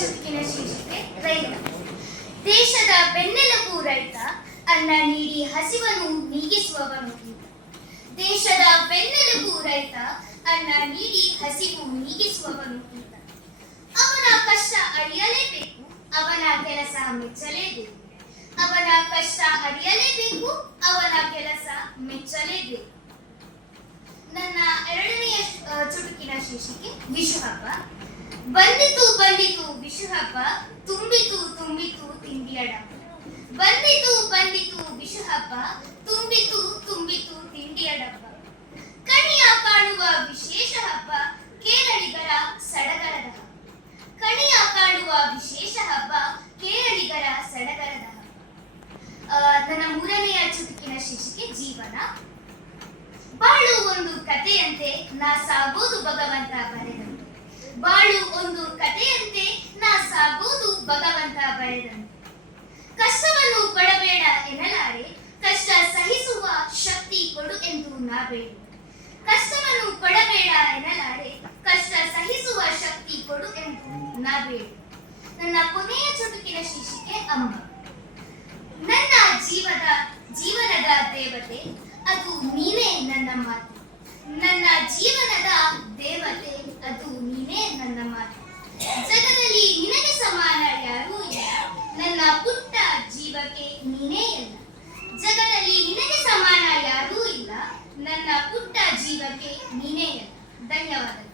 ಚುಟುಕಿನ ಶೀರ್ಷಿಕೆ ರೈತ. ದೇಶದ ಬೆನ್ನೆಲುಬು ರೈತ, ಅನ್ನ ನೀಡಿ ಹಸಿವನ್ನು ನೀಗಿಸುವವನು ಈತ. ದೇಶದ ಬೆನ್ನೆಲುಬು ರೈತ, ಅನ್ನ ನೀಡಿ ಹಸಿವು ನೀಗಿಸುವವನು ಈತ. ಅವನ ಕಷ್ಟ ಅರಿಯಲೇಬೇಕು, ಅವನ ಕೆಲಸ ಮೆಚ್ಚಲೇಬೇಕು. ಅವನ ಕಷ್ಟ ಅರಿಯಲೇಬೇಕು, ಅವನ ಕೆಲಸ ಮೆಚ್ಚಲೇಬೇಕು. ನನ್ನ ಎರಡನೆಯ ಚುಟುಕಿನ ಶೀರ್ಷಿಕೆ ವಿಷು ಹಬ್ಬ. ಬಂದಿತು ಬಂದಿತು ವಿಷು ಹಬ್ಬ, ತುಂಬಿತು ತುಂಬಿತು ತಿಂಡಿಯ ಡಬ್ಬ. ಬಂದಿತು ಬಂದಿತು ವಿಷು ಹಬ್ಬ, ತುಂಬಿತು ತುಂಬಿತು ತಿಂಡಿಯ ಡಬ್ಬ. ಕಣಿಯ ಕಾಣುವ ವಿಶೇಷ ಹಬ್ಬ, ಕೇರಳಿಗರ ಸಡಗರದ ಹಬ್ಬ. ಕಣಿಯ ಕಾಣುವ ವಿಶೇಷ ಹಬ್ಬ, ಕೇರಳಿಗರ ಸಡಗರದ ಹಬ್ಬ. ನನ್ನ ಮೂರನೆಯ ಚುಟುಕಿನ ಶೀರ್ಷಿಕೆ ಜೀವನ. ಬಾಳು ಒಂದು ಕಥೆಯಂತೆ, ನಾ ಸಾಗೋದು ಭಗವಂತ ಬರೆದಂತೆ. ಬಾಳು ಒಂದು ಕಥೆಯಂತೆ, ನಾ ಸಾಗೋದು ಭಗವಂತ ಬರೆದಂತೆ. ಕಷ್ಟವನ್ನು ಪಡಬೇಡ ಎನ್ನಲಾರೆ, ಕಷ್ಟ ಸಹಿಸುವ ಶಕ್ತಿ ಕೊಡು ಎಂದು ನಾ ಬೇಡು. ಕಷ್ಟವನ್ನು ಪಡಬೇಡ ಎನ್ನಲಾರೆ, ಕಷ್ಟ ಸಹಿಸುವ ಶಕ್ತಿ ಕೊಡು ಎಂದು ನಾ ಬೇಡು. ನನ್ನ ಕೊನೆಯ ಚುಟುಕಿನ ಶೀರ್ಷಿಕೆ ಅಂಬ. ನನ್ನ ಜೀವನದ ದೇವತೆ, ಅದು ನೀನೇ ನನ್ನ ಮಾತು. ನನ್ನ ಜೀವನದ ದೇವತೆ, ಅದು ನೀನೇ ನನ್ನ ಮಾತು. ಜಗದಲ್ಲಿ ನಿನಗೆ ಸಮಾನ ಯಾರೂ ಇಲ್ಲ, ನನ್ನ ಪುಟ್ಟ ಜೀವಕ್ಕೆ ನೀನೇ ಎಲ್ಲ. ಜಗದಲ್ಲಿ ನಿನಗೆ ಸಮಾನ ಯಾರೂ ಇಲ್ಲ, ನನ್ನ ಪುಟ್ಟ ಜೀವಕ್ಕೆ ನೀನೇ ಎಲ್ಲ. ಧನ್ಯವಾದಗಳು.